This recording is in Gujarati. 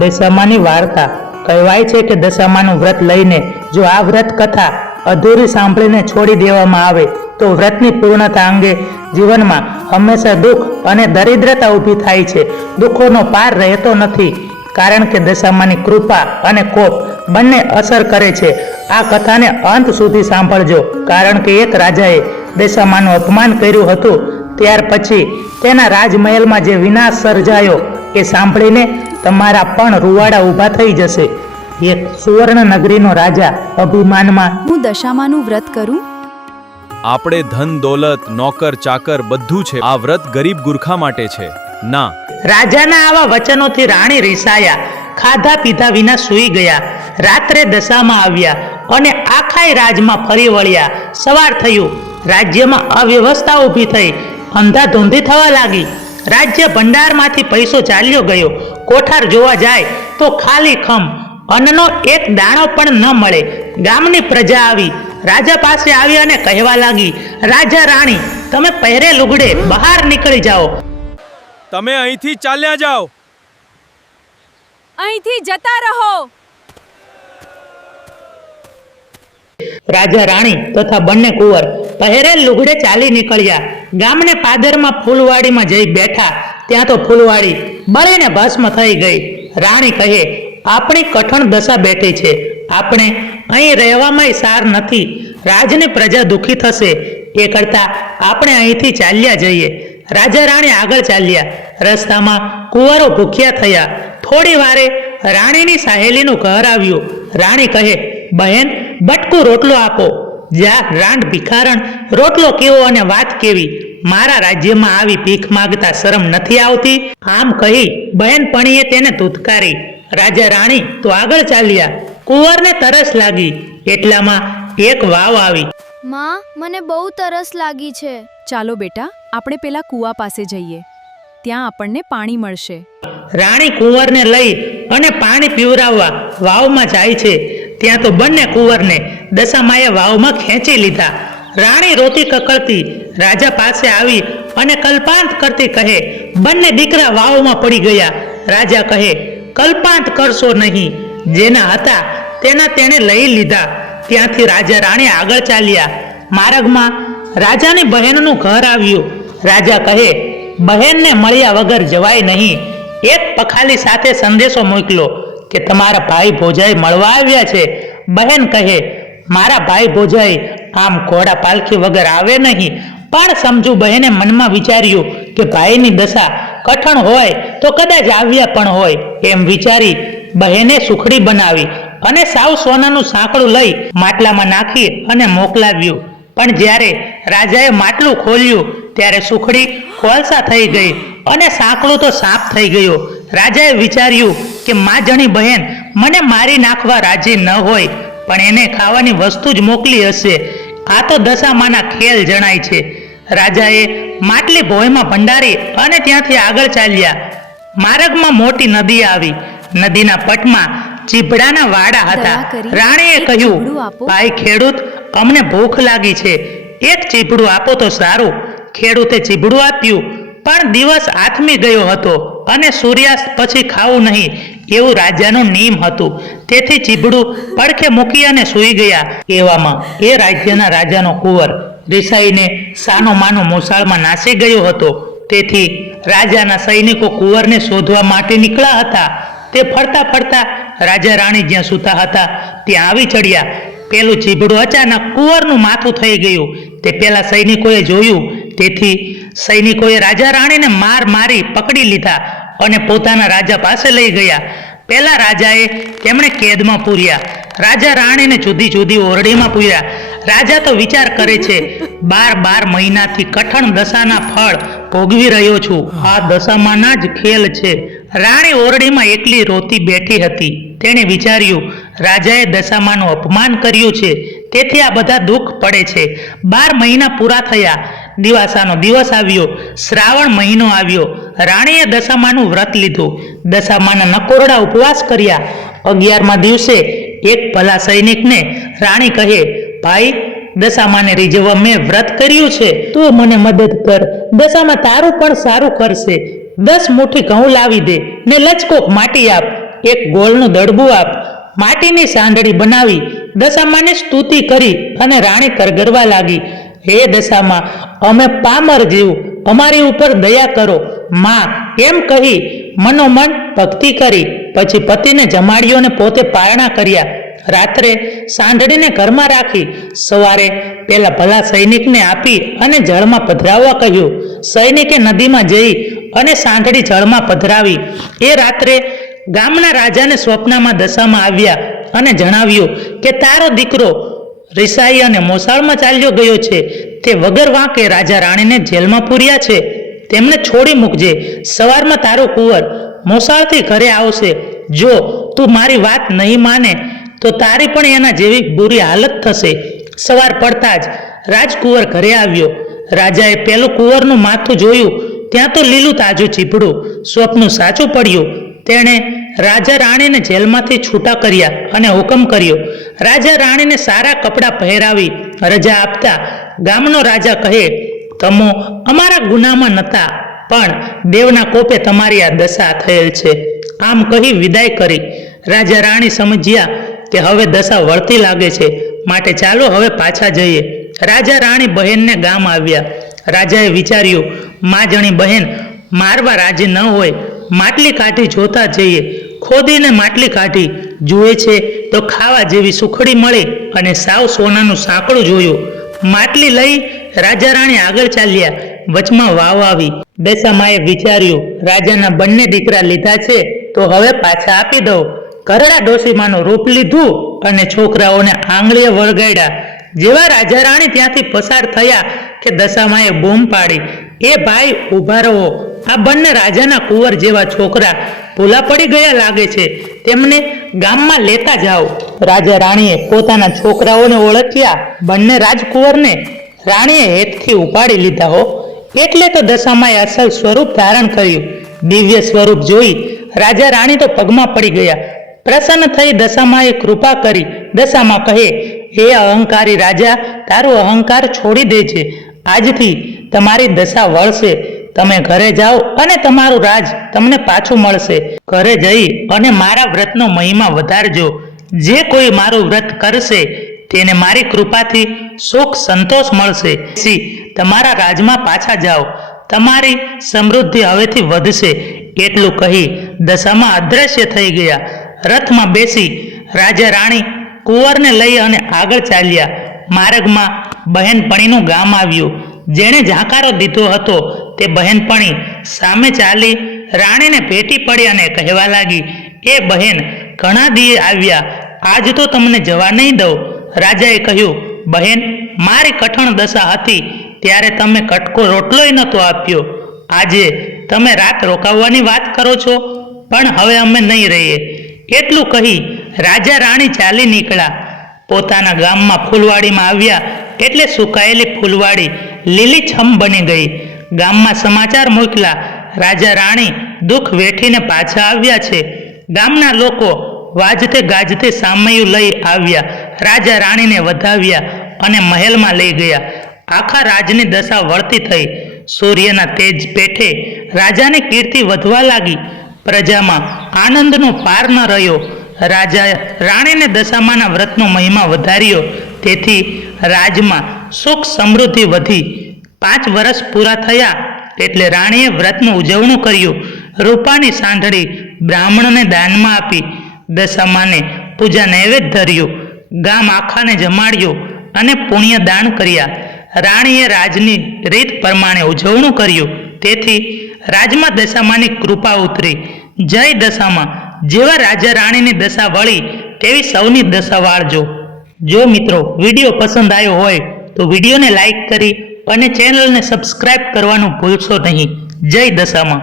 દશામાની વાર્તા કહેવાય છે કે દશામાનું વ્રત લઈને જો આ વ્રત કથા અધૂરી સાંભળીને છોડી દેવામાં આવે તો વ્રતની પૂર્ણતા અંગે જીવનમાં હંમેશા દુઃખ અને દરિદ્રતા ઊભી થાય છે. દુઃખોનો પાર રહેતો નથી, કારણ કે દશામાની કૃપા અને કોપ બંને અસર કરે છે. આ કથાને અંત સુધી સાંભળજો, કારણ કે એક રાજાએ દશામાનું અપમાન કર્યું હતું. ત્યાર પછી તેના રાજમહેલમાં જે વિનાશ સર્જાયો એ સાંભળીને તમારા પણ રૂવાડા ઊભા થઈ જશે. એક સુવર્ણ નગરીનો રાજા અભિમાનમાં, હું દશામાનું વ્રત કરું? આપણે ધન દોલત નોકર ચાકર બધું છે, આ વ્રત ગરીબ ગુરખા માટે છે ના. રાજાના આવા વચનોથી રાણી રીસાયા, ખાધા પીધા વિના સૂઈ ગયા. રાત્રે દશામાં આવ્યા અને આખાય રાજમાં ફરી વળ્યા. સવાર થયું, રાજ્યમાં અવ્યવસ્થા ઊભી થઈ, અંધાધૂંધી થવા લાગી. રાજ્ય ભંડારમાંથી પૈસો ચાલ્યો ગયો. કોઠાર જોવા જાય તો ખાલી ખમ, અન્નનો એક દાણો પણ ન મળે. ગામની પ્રજા આવી રાજા પાસે આવી અને કહેવા લાગી, રાજા રાણી, તમે પહેરે લુગડે બહાર નીકળી જાઓ. તમે અહીંથી ચાલ્યા જાઓ. અહીંથી જતા રહો. રાજા રાણી તથા બંને કુંવર પહેરેલ લુગડે ચાલી નીકળ્યા. ગામને પાદરમાં ફૂલવાડીમાં જઈ બેઠા. ત્યાં તો ફૂલવાડી બળીને ભસ્મ થઈ ગઈ. રાણી કહે, આપણી કઠણ દશા બેઠી છે, આપણે અહીં રહેવામાં સાર નથી. રાજની પ્રજા દુઃખી થશે, એ કરતા આપણે અહીંથી ચાલ્યા જઈએ. રાજા રાણી આગળ ચાલ્યા. રસ્તામાં કુંવરો ભૂખ્યા થયા. થોડી વારે રાણીની સહેલીનું ઘર આવ્યું. રાણી કહે, બહેન, બટકું રોટલો આપો. જા રાંડ ભિખારણ, રોટલો કેવો અને વાત કેવી. મારા રાજ્યમાં આવી ભીખ માગતા શરમ નથી આવતી? આમ કહી બહેનપણીએ તેને ધૂતકારી. રાજા રાણી તો આગળ ચાલ્યા. કુંવરને તરસ લાગી, એટલામાં એક વાવ આવી. માં, મને બહુ તરસ લાગી છે. ચાલો બેટા, આપણે પેલા કૂવા પાસે જઈએ, ત્યાં આપણને પાણી મળશે. રાણી કુંવરને લઈ અને પાણી પીવરાવવા વાવમાં જાય છે. ત્યાં તો બંને કુંવરને દશામાએ વાવમાં ખેંચી લીધા. રાણી રોતી કકળતી રાજા પાસે આવી અને કલ્પાંત કરતી કહે, બંને દીકરા વાવમાં પડી ગયા. રાજા કહે, કલ્પાંત કરશો નહીં, જેના હતા તેના તેણે લઈ લીધા. ત્યાંથી રાજા રાણી આગળ ચાલ્યા. માર્ગમાં રાજાની બહેનનું ઘર આવ્યું. રાજા કહે, બહેનને મળ્યા વગર જવાય નહીં. એક પખાલી સાથે સંદેશો મોકલો કે તમારા ભાઈ ભોજાઈ મળવા આવ્યા છે. બહેન કહે, મારા ભાઈ ભોજાઈ આમ ઘોડા પાલખી વગર આવે નહીં. પણ સમજુ બહેને મનમાં વિચાર્યું કે ભાઈની દશા કઠણ હોય તો કદાચ આવ્યા પણ હોય. એમ વિચારી બહેને સુખડી બનાવી અને સાવ સોનાનું સાંકળું લઈ માટલામાં નાખી અને મોકલાવ્યું. પણ જ્યારે રાજાએ માટલું ખોલ્યું ત્યારે સુખડી કોલસા થઈ ગઈ અને સાંકળું તો સાફ થઈ ગયો. રાજાએ વિચાર્યું કે માજણી બહેન મને મારી નાખવા રાજી ન હોય, પણ એને ખાવાની વસ્તુ જ મોકલી હશે. આ તો દશામાના ખેલ જણાય છે. રાજાએ માટલી ભોંયમાં ભંડારી અને ત્યાંથી આગળ ચાલ્યા. માર્ગમાં મોટી નદી આવી. નદીના પટમાં ચીભડાના વાડા હતા. રાણીએ કહ્યું, ભાઈ ખેડૂત, અમને ભૂખ લાગી છે, એક ચીભડું આપો તો સારું. ખેડૂતે ચીભડું આપ્યું, પણ દિવસ આથમી ગયો હતો અને સૂર્યાસ્ત પછી ખાવું નહીં એવું રાજાનું નિયમ હતું. તેથી ચીભડું પડખે મૂકી અને સૂઈ ગયા. એવામાં એ રાજ્યના રાજાનો કુંવર રીસાઈને સાનો માનો મોસાળમાં નાસી ગયો હતો. તેથી રાજાના સૈનિકો કુંવરને શોધવા માટે નીકળ્યા હતા. તે ફરતા ફરતા રાજા રાણી જ્યાં સૂતા હતા ત્યાં આવી ચડ્યા. પેલું ચીભડું અચાનક કુંવરનું માથું થઈ ગયું. તે પેલા સૈનિકોએ જોયું. તેથી સૈનિકોએ રાજા રાણીને મારી પકડી લીધા અને પોતાના રાજા પાસે લઈ ગયા. પેલા રાજાએ તેમણે કેદમાં પૂર્યા. રાજા રાણીને જુદી જુદી ઓરડીમાં પૂર્યા. રાજા તો વિચાર કરે છે, 12 મહિનાથી કઠણ દશાના ફળ ભોગવી રહ્યો છું. આ દશામાંના જ ખેલ છે. રાણી ઓરડીમાં એકલી રોતી બેઠી હતી. તેણે વિચાર્યું, રાજાએ દશામાનું અપમાન કર્યું છે, તેથી આ બધા દુઃખ પડે છે. 12 મહિના પૂરા થયા. દિવાસાનો દિવસ આવ્યો. શ્રાવણ મહિનો આવ્યો. રાણીએ દશામાનું વ્રત લીધું. દશામાના નકોરડા ઉપવાસ કર્યા. 11મા દિવસે એક ભલા સૈનિકને રાણી કહે, ભાઈ, દશામાને રીઝવવા મેં વ્રત કર્યું છે, તું મને મદદ કર. દશામાં તારું પણ સારું કરશે. 10 મુઠ્ઠી ઘઉં લાવી દે ને લચકોક માટી આપ. એક ગોળનું દડબું આપ. માટીની સાંઢળી બનાવી દશામાની સ્તુતિ કરી અને રાણી કરગરવા લાગી. હે દશામાં, અમે પામર જીવ, અમારી ઉપર દયા કરો માં, એમ કહી મનોમન ભક્તિ કરી. પછી પતિને જમાડ્યો અને પોતે પારણા કર્યા. રાત્રે સાંઢળીને ઘરમાં રાખી સવારે પેલા ભલા સૈનિકને આપી અને જળમાં પધરાવવા કહ્યું. સૈનિકે નદીમાં જઈ અને સાંઢળી જળમાં પધરાવી. એ રાત્રે ગામના રાજાને સ્વપ્નમાં દશામાં આવ્યા અને જણાવ્યું કે તારો દીકરો રિસાઈ અને મોસાળમાં ચાલ્યો ગયો છે. તે વગર વાંકે રાજા રાણીને જેલમાં પૂર્યા છે. તેમને છોડી મૂકજે. સવારમાં તારો કુંવર મોસાળથી ઘરે આવશે. જો તું મારી વાત નહીં માને તો તારી પણ એના જેવી બુરી હાલત થશે. સવાર પડતા જ રાજકુંવર ઘરે આવ્યો. રાજાએ પેલું કુંવરનું માથું જોયું, ત્યાં તો લીલું તાજું ચીપડું. સ્વપ્ન સાચું પડ્યું. તેણે રાજા રાણીને જેલમાંથી છૂટા કર્યા અને હુકમ કર્યો. રાજા રાણીને સારા કપડાં પહેરાવી રજા આપતા ગામનો રાજા કહે, તમો અમારા ગુનામાં નહોતા, પણ દેવના કોપે તમારી આ દશા થયેલ છે. આમ કહી વિદાય કરી. રાજા રાણી સમજ્યા કે હવે દશા વળતી લાગે છે, માટે ચાલો હવે પાછા જઈએ. રાજા રાણી બહેનને ગામ આવ્યા. રાજાએ વિચાર્યું, માજણી બહેન મારવા રાજી ન હોય, માટલી કાઢી જોતા જઈએ. ખોદીને માટલી કાઢી જુએ છે તો ખાવા જેવી સુખડી મળી અને સાવ સોનાનું સાંકળું જોયું. માટલી લઈ રાજા રાણી આગળ ચાલ્યા. વચમાં વાવ આવી. દશામાએ વિચાર્યું, રાજાના બંને દીકરા લીધા છે તો હવે પાછા આપી દઉં. ઘરડા ડોશીમાનું રૂપ લીધું અને છોકરાઓને આંગળીએ વળગાડ્યા. જેવા રાજા રાણી ત્યાંથી પસાર થયા કે દશામાએ બૂમ પાડી, એ ભાઈ ઊભા રહો, આ બંને રાજાના કુંવર જેવા છોકરા ભૂલા પડી ગયા લાગે છે, તેમને ગામમાં લેતા જાઓ. રાજા રાણીએ પોતાના છોકરાઓને ઓળખ્યા. બંને રાજકુંવરને રાણીએ હેતથી ઉપાડી લીધા હો. એટલે તો દશામાએ અસલ સ્વરૂપ ધારણ કર્યું. દિવ્ય સ્વરૂપ જોઈ રાજા રાણી તો પગમાં પડી ગયા. પ્રસન્ન થઈ દશામાએ કૃપા કરી. દશામા કહે, હે અહંકારી રાજા, તારું અહંકાર છોડી દેજે. આજથી તમારી દશા વળશે. તમે ઘરે જાઓ અને તમારું રાજ તમને પાછું મળશે. ઘરે જઈ અને મારા વ્રતનો મહિમા વધારજો. જે કોઈ મારું વ્રત કરશે તેને મારી કૃપાથી સુખ સંતોષ મળશે. તમારા રાજમાં પાછા જાઓ. તમારી સમૃદ્ધિ હવેથી વધશે. એટલું કહી દશામાં અદ્રશ્ય થઈ ગયા. રથમાં બેસી રાજા રાણી કુંવરને લઈ અને આગળ ચાલ્યા. માર્ગમાં બહેનપણીનું ગામ આવ્યું. જેણે ઝાંકારો દીધો હતો તે બહેનપણી સામે ચાલી રાણીને ભેટી પડી અને કહેવા લાગી, એ બહેન, ઘણા દી આવ્યા, આજ તો તમને જવા નહીં દઉં. રાજાએ કહ્યું, બહેન, મારી કઠણ દશા હતી ત્યારે તમે કટકો રોટલોય નહોતો આપ્યો. આજે તમે રાત રોકાવવાની વાત કરો છો, પણ હવે અમે નહીં રહીએ. એટલું કહી રાજા રાણી ચાલી નીકળ્યા. પોતાના ગામમાં ફૂલવાડીમાં આવ્યા એટલે સુકાયેલી ફૂલવાડી લીલીછમ બની ગઈ. ગામમાં સમાચાર મોકલા, રાજા રાણી દુઃખ વેઠીને પાછા આવ્યા છે. ગામના લોકો વાજતે ગાજતે સામૈયું લઈ આવ્યા. રાજા રાણીને વધાવ્યા અને મહેલમાં લઈ ગયા. આખા રાજની દશા વળતી થઈ. સૂર્યના તેજ પેઠે રાજાની કીર્તિ વધવા લાગી. પ્રજામાં આનંદનો પાર ન રહ્યો. રાજા રાણીને દશામાના વ્રતનો મહિમા વધાર્યો. તેથી રાજમાં સુખ સમૃદ્ધિ વધી. 5 વર્ષ પૂરા થયા એટલે રાણીએ વ્રતનું ઉજવણું કર્યું. રૂપાની સાંઢળી બ્રાહ્મણને દાનમાં આપી. દશામાને પૂજા નૈવેદ્ય ધર્યું. ગામ આખાને જમાડ્યું અને પુણ્ય દાન કર્યા. રાણીએ રાજની રીત પ્રમાણે ઉજવણું કર્યું. તેથી રાજમાં દશામાની કૃપા ઉતરી. જય દશામાં. જેવા રાજા રાણીની દશા વળી તેવી સૌની દશા વાળજો. જો મિત્રો વિડીયો પસંદ આવ્યો હોય તો વિડીયોને લાઈક કરી અને ચેનલને સબસ્ક્રાઇબ કરવાનું ભૂલશો નહીં. જય દશામાં.